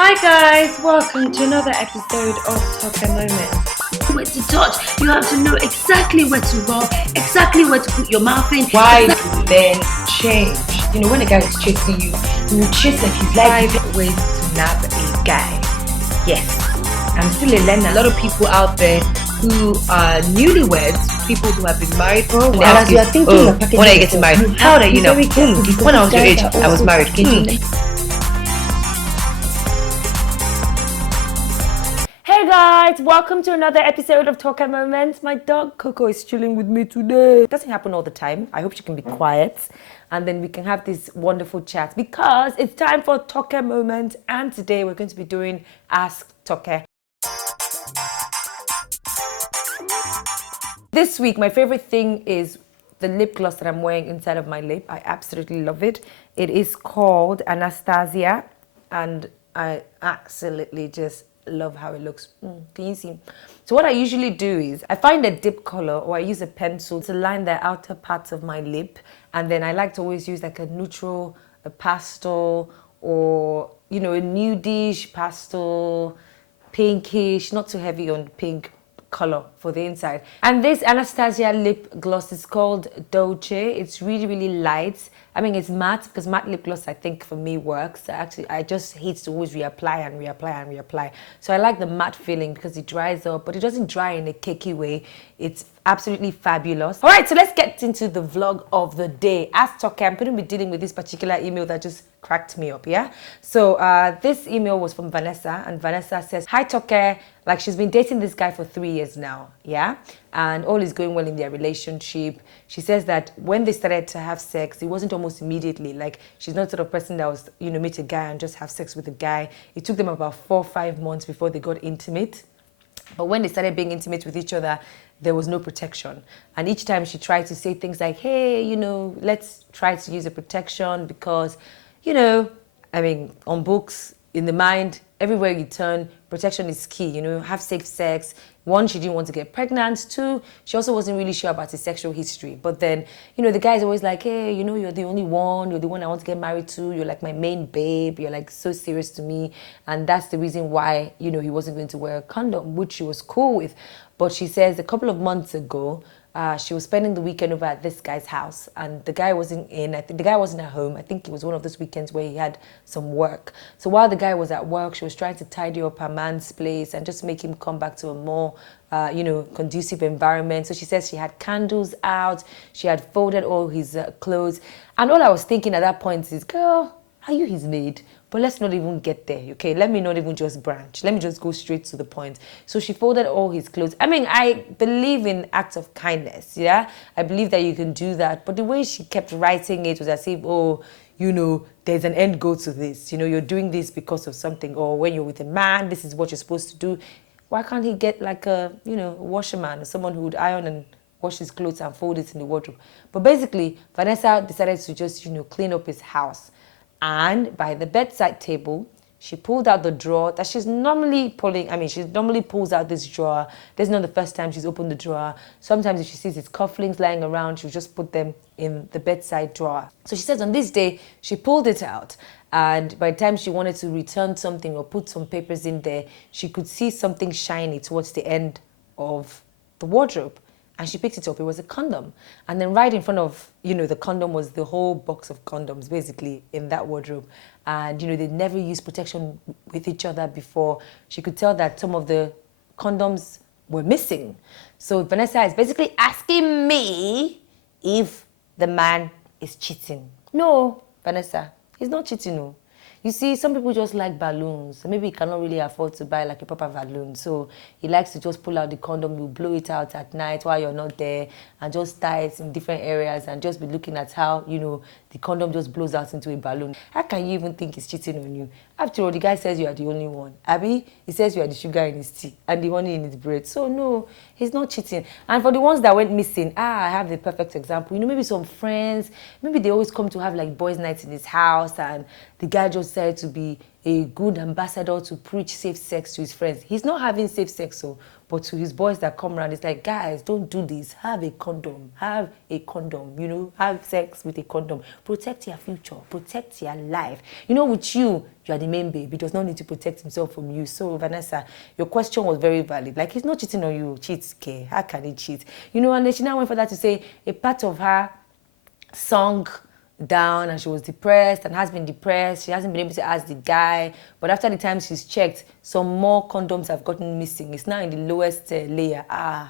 Hi guys, welcome to another episode of TokeMoments. Where to touch, you have to know exactly where to rub, exactly where to put your mouth in. Why then change? You know, when a guy is chasing you, you will chase like he's like 5 ways to nab a guy. Yes, I'm still a learner. A lot of people out there who are newlyweds, people who have been married for a while. As you are thinking of packaging when are you getting married? How old are you now? When I was your age, I was married. Hey guys, welcome to another episode of TokeMoments. My dog Coco is chilling with me today. It doesn't happen all the time. I hope she can be quiet and then we can have this wonderful chat because it's time for TokeMoments, and today we're going to be doing Ask Toke. This week, my favorite thing is the lip gloss that I'm wearing inside of my lip. I absolutely love it. It is called Anastasia and I absolutely just love how it looks. Can you see? So what I usually do is I find a dip color or I use a pencil to line the outer parts of my lip, and then I like to always use like a neutral, a pastel, or you know, a nudish pastel, pinkish, not too heavy on pink color for the inside. And this Anastasia lip gloss is called Dolce. It's really light. I mean, it's matte because matte lip gloss I think for me works. I just hate to always reapply. So I like the matte feeling because it dries up, but it doesn't dry in a cakey way. It's absolutely fabulous. All right, so let's get into the vlog of the day. As Toke, I'm going to be dealing with this particular email that just cracked me up, yeah? So this email was from Vanessa, and Vanessa says, "Hi Toke, like she's been dating this guy for 3 years now, yeah? And all is going well in their relationship. She says that when they started to have sex, it wasn't almost immediately. Like, she's not the sort of person that was, you know, meet a guy and just have sex with a guy. It took them about 4 or 5 months before they got intimate. But when they started being intimate with each other, there was no protection. And each time she tried to say things like, hey, you know, let's try to use a protection because, you know, I mean, on books, in the mind, everywhere you turn, protection is key. You know, have safe sex. 1, she didn't want to get pregnant. 2, she also wasn't really sure about his sexual history. But then, you know, the guy's always like, hey, you know, you're the only one. You're the one I want to get married to. You're like my main babe. You're like so serious to me. And that's the reason why, you know, he wasn't going to wear a condom, which she was cool with. But she says a couple of months ago, she was spending the weekend over at this guy's house, and the guy wasn't in. I think the guy wasn't at home. I think it was one of those weekends where he had some work. So while the guy was at work, she was trying to tidy up her man's place and just make him come back to a more, you know, conducive environment. So she says she had candles out, she had folded all his clothes, and all I was thinking at that point is, girl, are you his maid? But let's not even get there, okay? Let me not even just branch. Let me just go straight to the point. So she folded all his clothes. I mean, I believe in acts of kindness, yeah? I believe that you can do that. But the way she kept writing it was as if, oh, you know, there's an end goal to this. You know, you're doing this because of something. Or when you're with a man, this is what you're supposed to do. Why can't he get like a, you know, washerman or someone who would iron and wash his clothes and fold it in the wardrobe? But basically, Vanessa decided to just, you know, clean up his house. And by the bedside table, she pulled out the drawer that she's normally pulling. I mean, she normally pulls out this drawer. This is not the first time she's opened the drawer. Sometimes if she sees his cufflinks lying around, she'll just put them in the bedside drawer. So she says on this day, she pulled it out. And by the time she wanted to return something or put some papers in there, she could see something shiny towards the end of the wardrobe. And she picked it up. It was a condom. And then right in front of, you know, the condom was the whole box of condoms, basically, in that wardrobe. And, you know, they'd never used protection with each other before. She could tell that some of the condoms were missing. So Vanessa is basically asking me if the man is cheating. No, Vanessa, he's not cheating, no. You see, some people just like balloons. Maybe he cannot really afford to buy like a proper balloon. So he likes to just pull out the condom, you blow it out at night while you're not there and just tie it in different areas and just be looking at how, you know, the condom just blows out into a balloon. How can you even think he's cheating on you? After all, the guy says you are the only one. Abby, he says you are the sugar in his tea and the honey in his bread. So no, he's not cheating. And for the ones that went missing, I have the perfect example. You know, maybe some friends, maybe they always come to have like boys' nights in his house and the guy just said to be a good ambassador to preach safe sex to his friends. He's not having safe sex, so, But to his boys that come around, it's like, guys, don't do this. Have a condom. Have a condom. You know, have sex with a condom. Protect your future. Protect your life. You know, with you are the main babe. He does not need to protect himself from you. So, Vanessa, your question was very valid. Like, he's not cheating on you. Cheats, okay? How can he cheat? You know, and then she now went for that to say a part of her sunk down and she was depressed and has been depressed. She hasn't been able to ask the guy, but after the time she's checked, some more condoms have gotten missing. It's now in the lowest layer.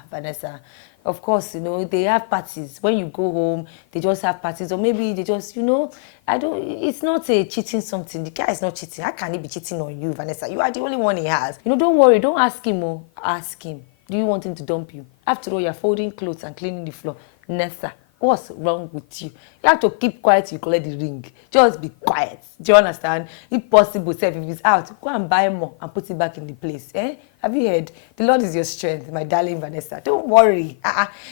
Vanessa, of course, you know, they have parties. When you go home, they just have parties, or maybe they just, you know, it's not a cheating something. The guy is not cheating. How can he be cheating on you, Vanessa? You are the only one he has. You know, don't worry, don't ask him. Ask him. Do you want him to dump you? After all, you're folding clothes and cleaning the floor. Nessa, what's wrong with you? You have to keep quiet, you collect the ring. Just be quiet. Do you understand? If possible, if it's out, go and buy more and put it back in the place. Have you heard? The Lord is your strength, my darling Vanessa. Don't worry.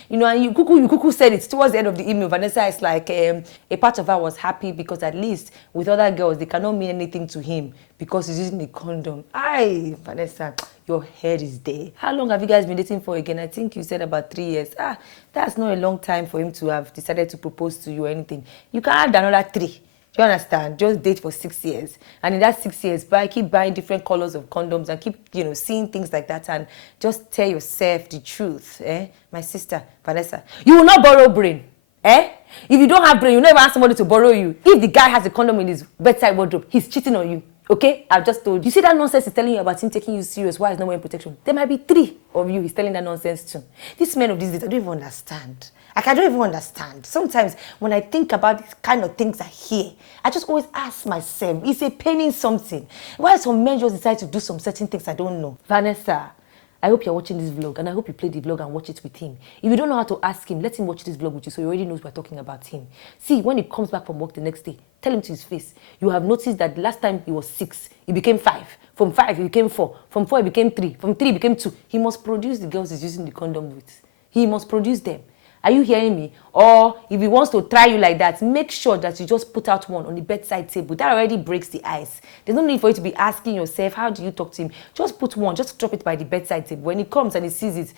You know, and you cuckoo said it towards the end of the email. Vanessa is like, a part of her was happy because at least with other girls, they cannot mean anything to him because he's using a condom. Aye, Vanessa, your head is there. How long have you guys been dating for again? I think you said about 3 years. That's not a long time for him to have decided to propose to you or anything. You can add another 3. Do you understand? Just date for 6 years. And in that 6 years, keep buying different colors of condoms and keep, you know, seeing things like that and just tell yourself the truth. My sister, Vanessa, you will not borrow brain. If you don't have brain, you never ask somebody to borrow you. If the guy has a condom in his bedside wardrobe, he's cheating on you. Okay? I've just told you. You see that nonsense he's telling you about him taking you serious, why he's not wearing protection? There might be 3 of you he's telling that nonsense to. These men of these days, I don't even understand. Like, I don't even understand. Sometimes when I think about these kind of things I hear, I just always ask myself, is a pain in something? Why some men just decide to do some certain things I don't know? Vanessa, I hope you're watching this vlog and I hope you play the vlog and watch it with him. If you don't know how to ask him, let him watch this vlog with you so he already knows we're talking about him. See, when he comes back from work the next day, tell him to his face. You have noticed that the last time he was 6, he became 5. From 5, he became 4. From 4, he became 3. From 3, he became 2. He must produce the girls he's using the condom with. He must produce them. Are you hearing me? Or if he wants to try you like that, make sure that you just put out one on the bedside table. That already breaks the ice. There's no need for you to be asking yourself, how do you talk to him? Just put one, just drop it by the bedside table. When he comes and he sees it,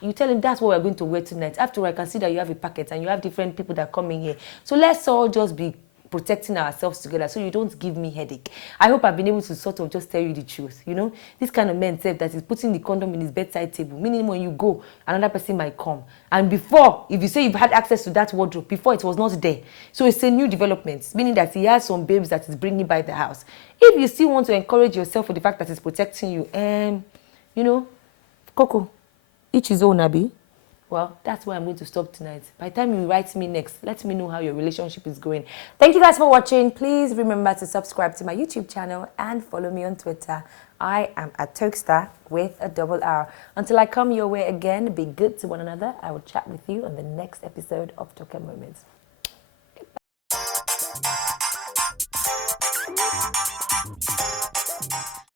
you tell him that's what we're going to wear tonight. After all, I can see that you have a packet and you have different people that come in here. So let's all just be protecting ourselves together so you don't give me headache. I hope I've been able to sort of just tell you the truth. You know, this kind of man said that is putting the condom in his bedside table, meaning when you go, another person might come. And before, if you say you've had access to that wardrobe, before it was not there. So it's a new development, meaning that he has some babes that is bringing by the house. If you still want to encourage yourself for the fact that it's protecting you, you know, Coco, each his own, Abby. Well, that's where I'm going to stop tonight. By the time you write me next, let me know how your relationship is going. Thank you guys for watching. Please remember to subscribe to my YouTube channel and follow me on Twitter. I am at Tokestar with a double R. Until I come your way again, be good to one another. I will chat with you on the next episode of TokeMoments.